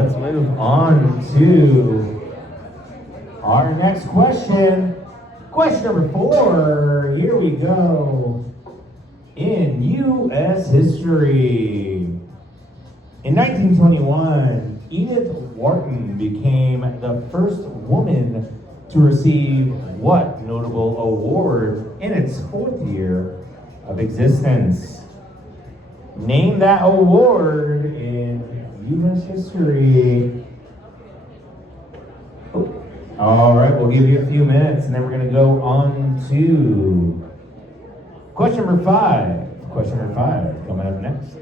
let's move on to our next question. Question number 4. Here we go. In U.S. history. In 1921, Edith Wharton became the first woman to receive what notable award in its 4th year of existence? Name that award in U.S. history. Oh. All right, we'll give you a few minutes and then we're going to go on to question number 5. Question number 5 coming up next.